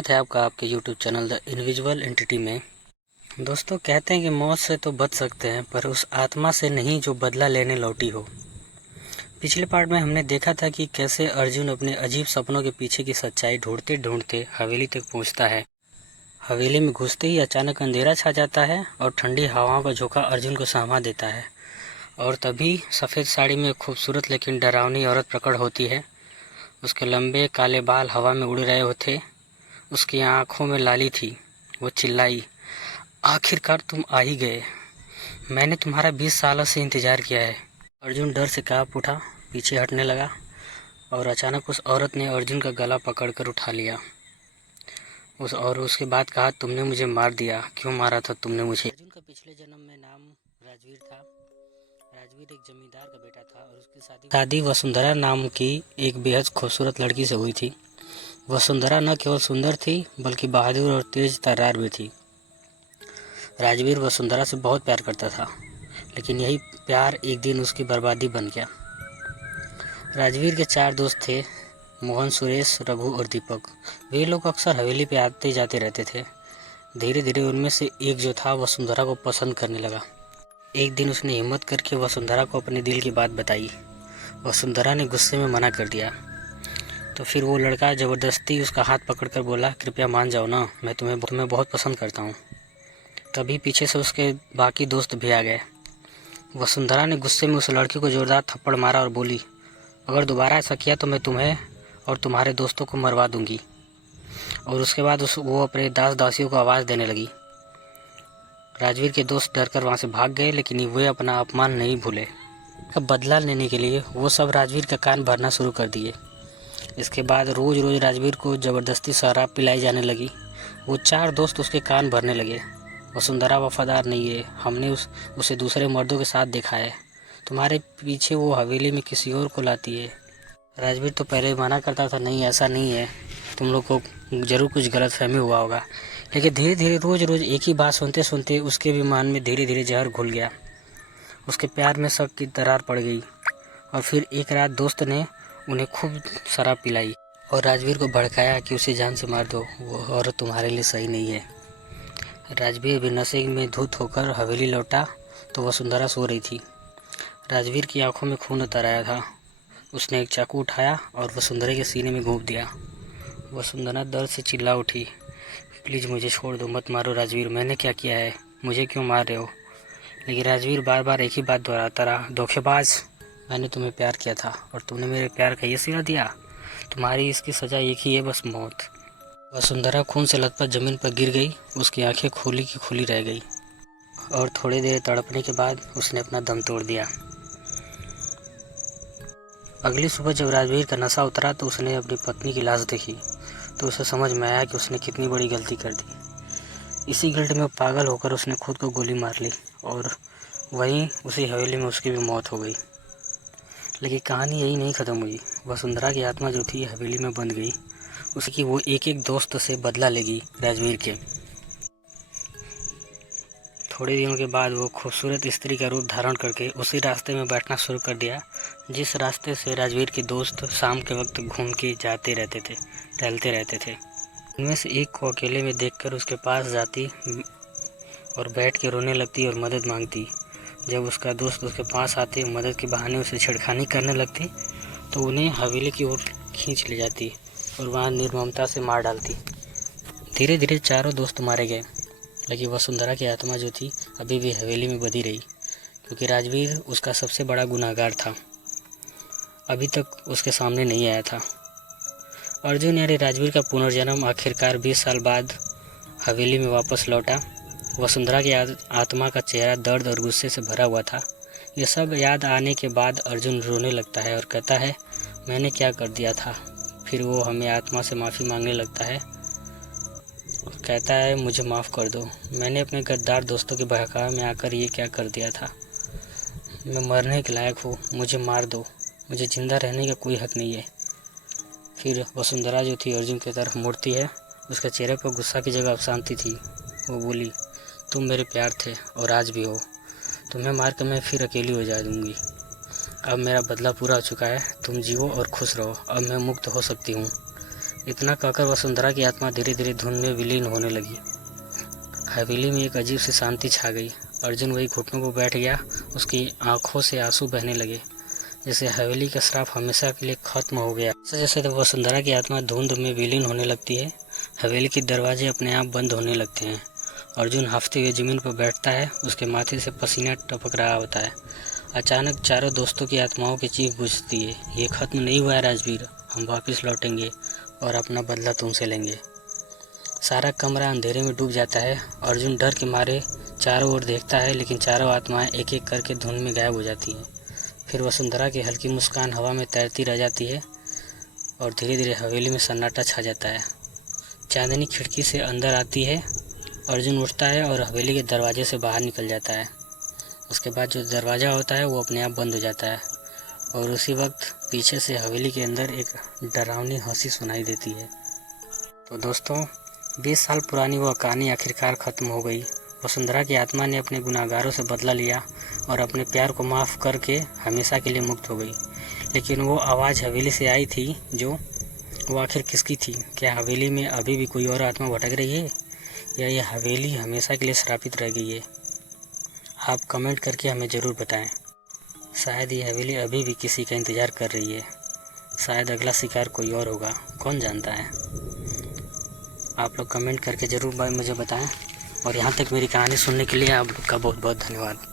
स्वागत है आपका आपके YouTube channel the invisible entity में। दोस्तों, कहते हैं कि मौत से तो बच सकते हैं, पर उस आत्मा से नहीं जो बदला लेने लौटी हो। पिछले पार्ट में हमने देखा था कि कैसे अर्जुन अपने अजीब सपनों के पीछे की सच्चाई ढूंढते ढूंढते हवेली तक पहुंचता है। हवेली में घुसते ही अचानक अंधेरा छा जाता है और ठंडी हवाओं का झोंका अर्जुन को सहमा देता है। और तभी सफ़ेद साड़ी में खूबसूरत लेकिन डरावनी औरत प्रकट होती है। उसके लंबे काले बाल हवा में उड़ रहे होते, उसकी आंखों में लाली थी। वो चिल्लाई, आखिरकार तुम आ ही गए। मैंने तुम्हारा 20 सालों से इंतज़ार किया है। अर्जुन डर से कांप उठा, पीछे हटने लगा और अचानक उस औरत ने अर्जुन का गला पकड़कर उठा लिया। उसके बाद कहा, तुमने मुझे मार दिया। क्यों मारा था तुमने मुझे? अर्जुन का पिछले जन्म में नाम राजवीर था। राजवीर एक जमींदार का बेटा था और उसकी शादी वसुंधरा नाम की एक बेहद खूबसूरत लड़की से हुई थी। वसुंधरा न केवल सुंदर थी बल्कि बहादुर और तेज तर्रार भी थी। राजवीर वसुंधरा से बहुत प्यार करता था, लेकिन यही प्यार एक दिन उसकी बर्बादी बन गया। राजवीर के 4 दोस्त थे, मोहन, सुरेश, रघु और दीपक। वे लोग अक्सर हवेली पे आते जाते रहते थे। धीरे धीरे उनमें से एक जो था वसुंधरा को पसंद करने लगा। एक दिन उसने हिम्मत करके वसुंधरा को अपने दिल की बात बताई। वसुंधरा ने गुस्से में मना कर दिया, तो फिर वो लड़का ज़बरदस्ती उसका हाथ पकड़कर बोला, कृपया मान जाओ ना, मैं तुम्हें बहुत पसंद करता हूँ। तभी पीछे से उसके बाकी दोस्त भी आ गए। वसुंधरा ने गुस्से में उस लड़के को जोरदार थप्पड़ मारा और बोली, अगर दोबारा ऐसा किया तो मैं तुम्हें और तुम्हारे दोस्तों को मरवा दूंगी। और उसके बाद वो अपने दास दासियों को आवाज़ देने लगी। राजवीर के दोस्त डरकर वहाँ से भाग गए, लेकिन वे अपना अपमान नहीं भूले। अब बदला लेने के लिए वो सब राजवीर का कान भरना शुरू कर दिए। इसके बाद रोज़ रोज़ राजवीर को ज़बरदस्ती शराब पिलाई जाने लगी। वो 4 दोस्त उसके कान भरने लगे। वसुंधरा वफादार नहीं है, हमने उसे दूसरे मर्दों के साथ देखा है। तुम्हारे पीछे वो हवेली में किसी और को लाती है। राजवीर तो पहले मना करता था, नहीं ऐसा नहीं है, तुम लोग को ज़रूर कुछ गलतफहमी हुआ होगा। लेकिन धीरे धीरे रोज़ रोज़ एक ही बात सुनते सुनते उसके भी मन में धीरे धीरे जहर घुल गया। उसके प्यार में शक की दरार पड़ गई। और फिर एक रात दोस्त ने उन्हें खूब शराब पिलाई और राजवीर को भड़काया कि उसे जान से मार दो, वो औरत तुम्हारे लिए सही नहीं है। राजवीर भी नशे में धुत होकर हवेली लौटा तो वसुंधरा सो रही थी। राजवीर की आंखों में खून उतर आया था। उसने एक चाकू उठाया और वसुंधरा के सीने में घोंप दिया। वसुंधरा दर्द से चिल्ला उठी, प्लीज़ मुझे छोड़ दो, मत मारो राजवीर, मैंने क्या किया है, मुझे क्यों मार रहे हो? लेकिन राजवीर बार बार एक ही बात दोहराता रहा, धोखेबाज, मैंने तुम्हें प्यार किया था और तुमने मेरे प्यार का ये सिला दिया। तुम्हारी इसकी सज़ा एक ही है, बस मौत। वसुंधरा खून से लथपथ ज़मीन पर गिर गई। उसकी आंखें खुली की खुली रह गई और थोड़ी देर तड़पने के बाद उसने अपना दम तोड़ दिया। अगली सुबह जब राजवीर का नशा उतरा तो उसने अपनी पत्नी की लाश देखी तो उसे समझ में आया कि उसने कितनी बड़ी गलती कर दी। इसी गिल्ट में पागल होकर उसने खुद को गोली मार ली और वहीं उसी हवेली में उसकी भी मौत हो गई। लेकिन कहानी यही नहीं ख़त्म हुई। वसुंधरा की आत्मा जो थी हवेली में बंद गई। उसकी वो एक एक दोस्त से बदला लेगी राजवीर के। थोड़े दिनों के बाद वो खूबसूरत स्त्री का रूप धारण करके उसी रास्ते में बैठना शुरू कर दिया जिस रास्ते से राजवीर के दोस्त शाम के वक्त घूम के जाते रहते थे, टहलते रहते थे। उनमें से एक को अकेले में देखकर उसके पास जाती और बैठ के रोने लगती और मदद मांगती। जब उसका दोस्त उसके पास आते, मदद के बहाने उसे छेड़खानी करने लगती तो उन्हें हवेली की ओर खींच ले जाती और वहाँ निर्ममता से मार डालती। धीरे धीरे चारों दोस्त मारे गए, लेकिन वसुंधरा की आत्मा जो थी अभी भी हवेली में बंधी रही, क्योंकि राजवीर उसका सबसे बड़ा गुनहगार था, अभी तक उसके सामने नहीं आया था। अर्जुन यानी राजवीर का पुनर्जन्म आखिरकार 20 साल बाद हवेली में वापस लौटा। वसुंधरा की आत्मा का चेहरा दर्द और गुस्से से भरा हुआ था। ये सब याद आने के बाद अर्जुन रोने लगता है और कहता है, मैंने क्या कर दिया था। फिर वो हमें आत्मा से माफ़ी मांगने लगता है। कहता है, मुझे माफ़ कर दो, मैंने अपने गद्दार दोस्तों के बहकावे में आकर ये क्या कर दिया था। मैं मरने के लायक हूँ, मुझे मार दो, मुझे ज़िंदा रहने का कोई हक नहीं है। फिर वसुंधरा जो थी अर्जुन की तरफ मुड़ती है। उसके चेहरे पर गुस्सा की जगह शांति थी। वो बोली, तुम मेरे प्यार थे और आज भी हो। तुम्हें मार कर मैं फिर अकेली हो जा दूँगी। अब मेरा बदला पूरा हो चुका है, तुम जियो और खुश रहो। अब मैं मुक्त हो सकती हूँ। इतना कहकर वसुंधरा की आत्मा धीरे धीरे धुन में विलीन होने लगी। हवेली में एक अजीब सी शांति छा गई। अर्जुन वही घुटनों को बैठ गया। उसकी आंखों से आंसू बहने लगे, जैसे हवेली का श्राप हमेशा के लिए खत्म हो गया। जैसे वसुंधरा की आत्मा धुंध में विलीन होने लगती है, हवेली के दरवाजे अपने आप बंद होने लगते हैं। अर्जुन हांफते हुए जमीन पर बैठता है। उसके माथे से पसीना टपक रहा होता है। अचानक चारों दोस्तों की आत्माओं की चीख गूंजती है, ये खत्म नहीं हुआ है राजवीर, हम वापस लौटेंगे और अपना बदला तुमसे लेंगे। सारा कमरा अंधेरे में डूब जाता है। अर्जुन डर के मारे चारों ओर देखता है, लेकिन चारों आत्माएं एक एक करके धुन में गायब हो जाती हैं। फिर वसुंधरा की हल्की मुस्कान हवा में तैरती रह जाती है और धीरे धीरे हवेली में सन्नाटा छा जाता है। चांदनी खिड़की से अंदर आती है। अर्जुन उठता है और हवेली के दरवाजे से बाहर निकल जाता है। उसके बाद जो दरवाज़ा होता है वो अपने आप बंद हो जाता है और उसी वक्त पीछे से हवेली के अंदर एक डरावनी हंसी सुनाई देती है। तो दोस्तों, 20 साल पुरानी वह कहानी आखिरकार ख़त्म हो गई। वसुंधरा की आत्मा ने अपने गुनाहगारों से बदला लिया और अपने प्यार को माफ़ करके हमेशा के लिए मुक्त हो गई। लेकिन वो आवाज़ हवेली से आई थी वो आखिर किसकी थी? क्या हवेली में अभी भी कोई और आत्मा भटक रही है या ये हवेली हमेशा के लिए श्रापित रह गई है? आप कमेंट करके हमें ज़रूर बताएं। शायद ये हवेली अभी भी किसी का इंतज़ार कर रही है। शायद अगला शिकार कोई और होगा, कौन जानता है। आप लोग कमेंट करके ज़रूर मुझे बताएं और यहाँ तक मेरी कहानी सुनने के लिए आप लोग का बहुत बहुत धन्यवाद।